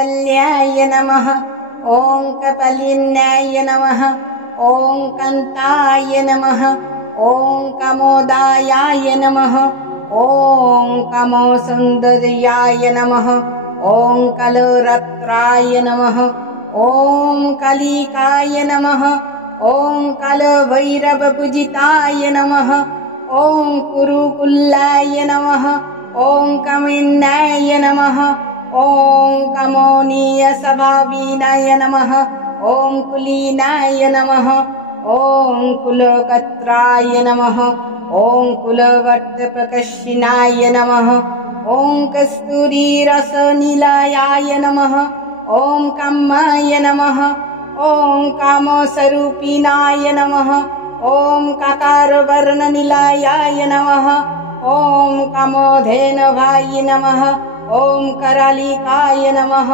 कैवल्याय नमः। ॐ कपालिन्याय नमः। ॐ कान्ताय नमः। ॐ कमोदायाय नमः। ॐ कमोसुन्दर्याय नमः। ॐ कलरत्राय नमः। ॐ कलिकाय नमः। ॐ कलभैरवपूजिताय नमः। ॐ कुरुकुल्लाय नमः। ॐ कमिन्नाय नमः। ॐ कमोनीयस्वभाविनाय नमः। ॐ कुलीनाय नमः। ॐ कुलकत्राय नमः। ॐ कुलवर्तप्रकर्षिणाय नमः। ॐ कस्तूरीरसनिलयाय नमः। ॐ कामाय नमः। ॐ कामस्वरूपिणाय नमः। ॐ काकारवर्णनिलयाय नमः। ॐ कामधेनवाय नमः। ॐ करालिकाय नमः।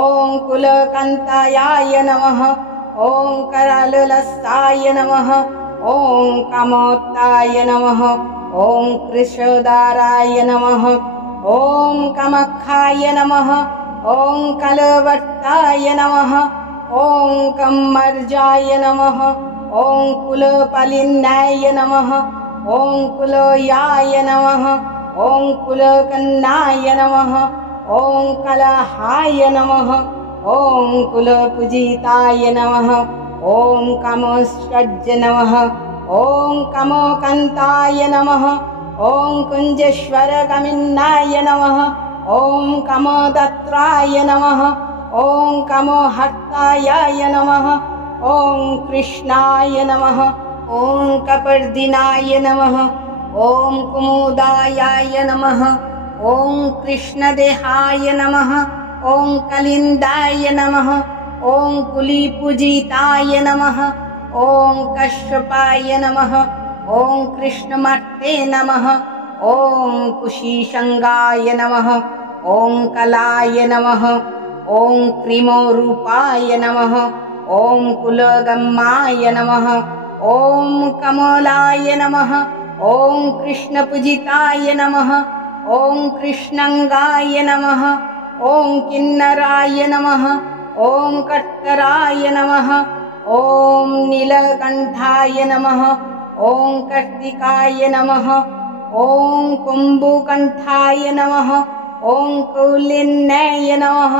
ॐ कुलकान्ताय नमः। ॐ कराललसाय नमः। ॐ कामोत्ताय नमः। ॐ कृशदाराय नमः। ॐ कामख्याय नमः। ॐ कलवर्ताय नमः। ॐ कम्मर्जाय नमः। ॐ कुलपालिन्याय नमः। ॐ कुलयाय नमः। ॐ कुलकन्नाय नमः। ॐ कलहाय नमः। ॐ कुलपूजिताय नमः। ॐ कामोष्टज नमः। ॐ कामोकान्ताय नमः। ॐ कुञ्जेश्वरकामिन्नाय नमः। ॐ कामोदत्राय नमः। ॐ कामोहर्ताय नमः। ॐ कृष्णाय नमः। ॐ कपर्दिनाय नमः। ॐ कुमुदायाय नमः। ॐ कृष्णदेहाय नमः। ॐ कलिन्दाय नमः। ॐ कुलीपूजिताय नमः। ॐ कश्यपाय नमः। ॐ कृष्णमूर्ते नमः। ॐ कुशीशङ्गाय नमः। ॐ कलाय नमः। ॐ क्रीमोरूपाय नमः। ॐ कुलगम्माय नमः। ॐ कमलाय नमः। ॐ कृष्णपूजिताय नमः। ॐ कृष्णाङ्गाय नमः। ॐ किन्नराय नमः। ॐ कट्टराय नमः। ॐ नीलकण्ठाय नमः। ॐ कार्तिकाय नमः। ॐ कुम्भकण्ठाय नमः। ॐ कौलिन्याय नमः।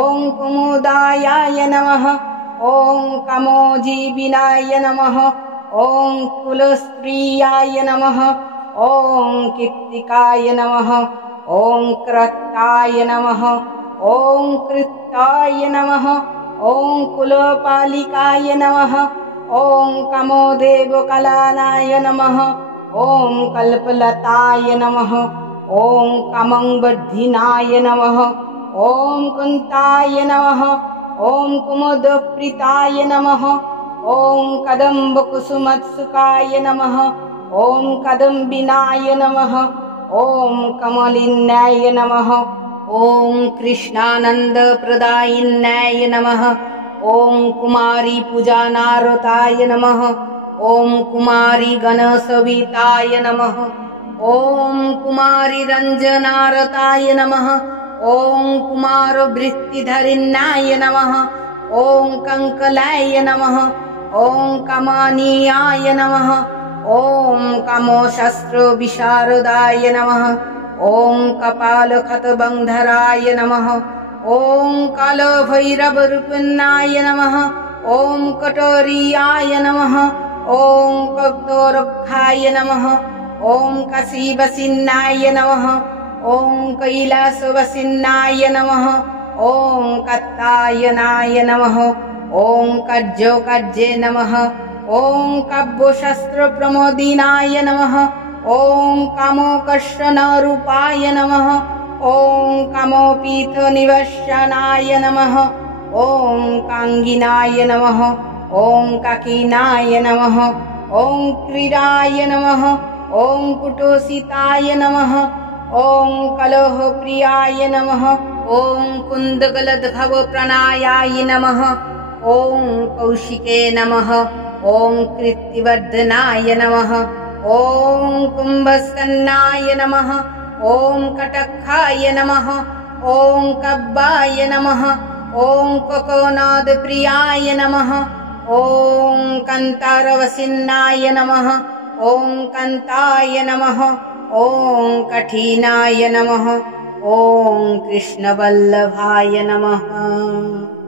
ॐ कुमुदायाय नमः। ॐ कामोजीविनाय नमः। ॐ कुलस्त्रियाय नमः। ॐ कीर्तिकाय नमः। ॐ क्रताय नमः। ॐ कृताय नमः। ॐ कुलपालिकाय नमः। ॐ कामोदेवकलानाय नमः। ॐ कल्पलताय नमः। ॐ कामवर्धिनाय नमः। ॐ कुन्ताय नमः। ॐ कुमुदप्रीताय नमः। ॐ कदम्बकुसुमत्सुकाय नमः। ॐ कदम्बिनाय नमः। ॐ कमलिन्याय नमः। ॐ कृष्णानन्दप्रदायिन्याय नमः। ॐ कुमारी पूजानारताय नमः। ॐ कुमारी गणसविताय नमः। ॐ कुमारी रञ्जनारताय नमः। ॐ कुमारवृत्तिधरिण्याय नमः। ॐ कङ्कलाय नमः। ॐ कमनीयाय नमः। ॐ कामोशस्त्रविशारदाय नमः। ॐ कपालखतबन्धराय नमः। ॐ कालभैरवरूपिण्याय नमः। ॐ कटोरीयाय नमः। ॐ कप्तोरक्षाय नमः। ॐ काशीवसिन्नाय नमः। ॐ कैलासवसिन्नाय नमः। ॐ कत्तायनाय नमः। ॐ कज्जोकज्जे नमः। ॐ काव्यशास्त्रप्रमोदिनाय नमः। ॐ कामोकर्षणरूपाय नमः। ॐ कामोपीठनिवसनाय नमः। ॐ काङ्गिनाय नमः। ॐ काकिनाय नमः। ॐ क्रीडाय नमः। ॐ कुटोषिताय नमः। ॐ कलहप्रियाय नमः। ॐ कुन्दगलद्भवप्रणायाय नमः। ॐ कौशिके नमः। ॐ कीर्तिवर्धनाय नमः। ॐ कुम्भस्तन्नाय नमः। ॐ कटकाय नमः। ॐ कब्बाय नमः ॐ कोकोनादप्रियाय नमः ॐ कन्तारवसिन्नाय नमः ॐ कन्ताय नमः ॐ कठिनाय नमः ॐ कृष्णवल्लभाय नमः।